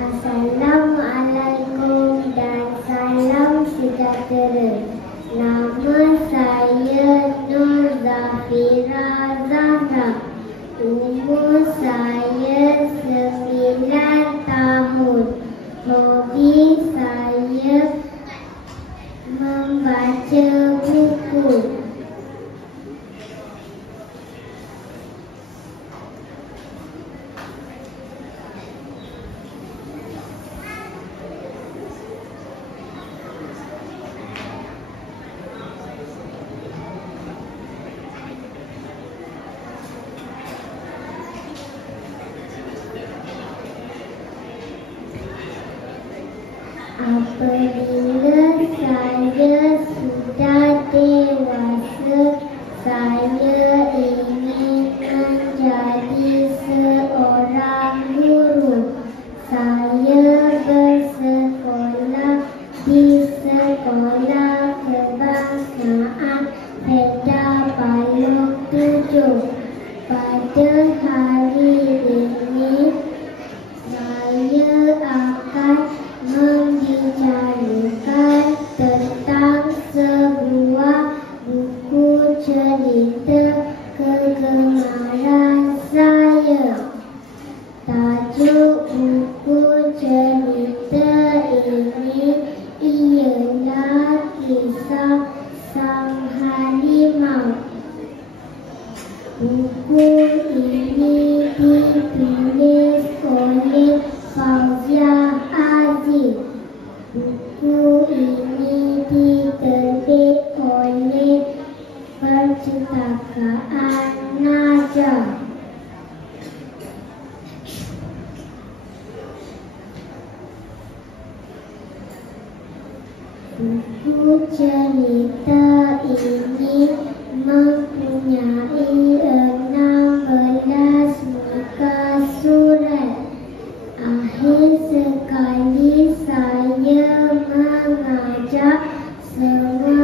Assalamualaikum dan salam sejahtera. Nama saya Nur Zafira Zahra. Umur saya 9 tahun. Hobi saya membaca buku. Apabila saya sudah dewasa, saya ingin menjadi seorang guru. Saya bersekolah di Sekolah Kebangsaan Peda Paloh 7. Pada hari ini, saya akan membicarakan tentang sebuah buku cerita kegemaran saya. Tajuk buku cerita ini ialah Kisah Sang Harimau. Buku ini ditulis oleh Fauziah Aziz. Buku ini diterbit oleh Percetakaan Najah. Buku cerita ini mempunyai 16 muka surat. Akhir sekali saya mengajak semua